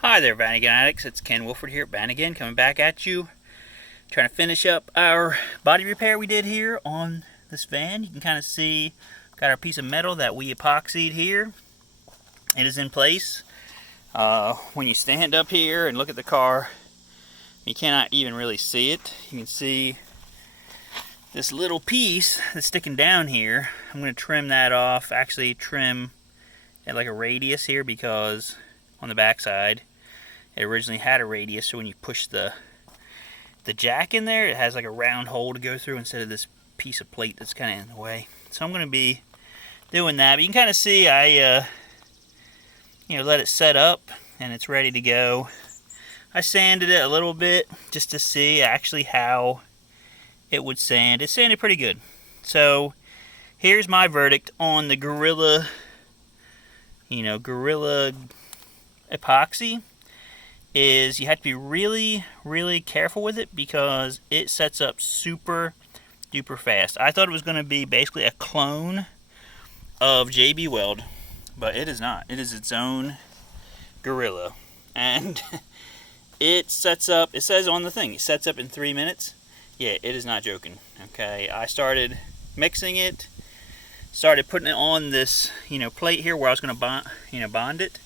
Hi there, Vanagon addicts. It's Ken Wolford here at Vanagon, coming back at you, trying to finish up our body repair we did here on this van. You can kind of see, got our piece of metal that we epoxied here. It is in place. When you stand up here and look at the car, you cannot even really see it. You can see this little piece that's sticking down here. I'm going to trim that off, actually trim at like a radius here, because on the back side it originally had a radius, so when you push the jack in there, it has like a round hole to go through instead of this piece of plate that's kind of in the way. So I'm going to be doing that. But you can kind of see I let it set up and it's ready to go. I sanded it a little bit just to see actually how it would sand. It sanded pretty good. So here's my verdict on the Gorilla epoxy. Is you have to be really careful with it because it sets up super duper fast. I thought it was going to be basically a clone of JB Weld, but it is not. It is its own Gorilla, and it sets up, it says on the thing, it sets up in 3 minutes. Yeah, it is not joking. Okay, I started mixing it, started putting it on this plate here where I was going to bond it.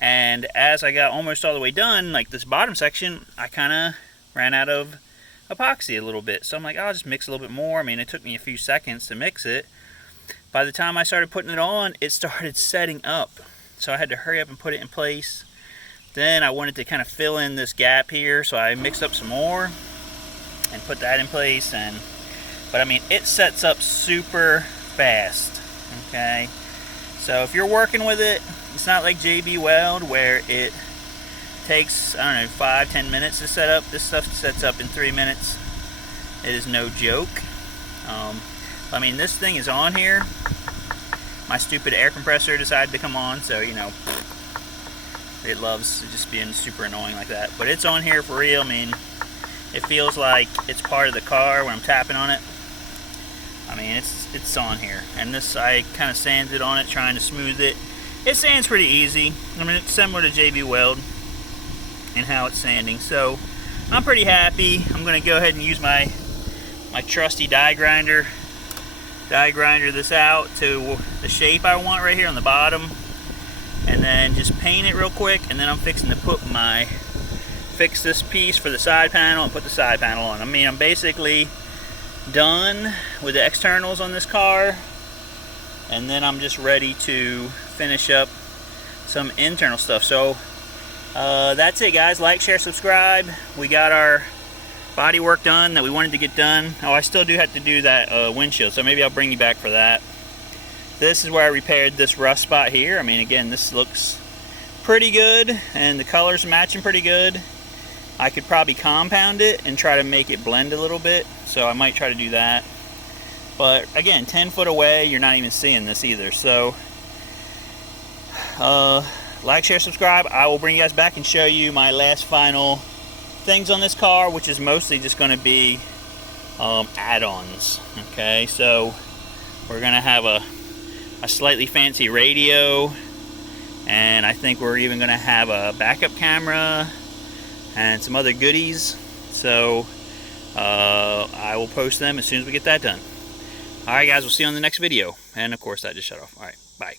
And as I got almost all the way done, like this bottom section, I kind of ran out of epoxy a little bit. So I'm like, I'll just mix a little bit more. I mean, it took me a few seconds to mix it. By the time I started putting it on, it started setting up. So I had to hurry up and put it in place. Then I wanted to kind of fill in this gap here, so I mixed up some more and put that in place. But I mean, it sets up super fast, okay? So if you're working with it, it's not like JB Weld where it takes, I don't know, 5-10 minutes to set up. This stuff sets up in 3 minutes. It is no joke. I mean, this thing is on here. My stupid air compressor decided to come on, so it loves just being super annoying like that. But it's on here for real. I mean, it feels like it's part of the car when I'm tapping on it. I mean, it's on here. And this, I kind of sanded on it, trying to smooth it. It sands pretty easy. I mean, it's similar to JB Weld in how it's sanding. So I'm pretty happy. I'm going to go ahead and use my trusty die grinder this out to the shape I want right here on the bottom, and then just paint it real quick. And then I'm fixing to fix this piece for the side panel and put the side panel on. I mean, I'm basically done with the externals on this car, and then I'm just ready to finish up some internal stuff. So that's it, guys. Like, share, subscribe. We got our body work done that we wanted to get done. Oh, I still do have to do that windshield, so maybe I'll bring you back for that. This is where I repaired this rust spot here. I mean, again, this looks pretty good and the colors are matching pretty good. I could probably compound it and try to make it blend a little bit, so I might try to do that. But again, 10 foot away, you're not even seeing this either. So like, share, subscribe. I will bring you guys back and show you my last final things on this car, which is mostly just going to be add-ons. Okay, so we're going to have a slightly fancy radio, and I think we're even going to have a backup camera and some other goodies. So I will post them as soon as we get that done. Alright guys, we'll see you on the next video. And of course that just shut off. Alright, bye.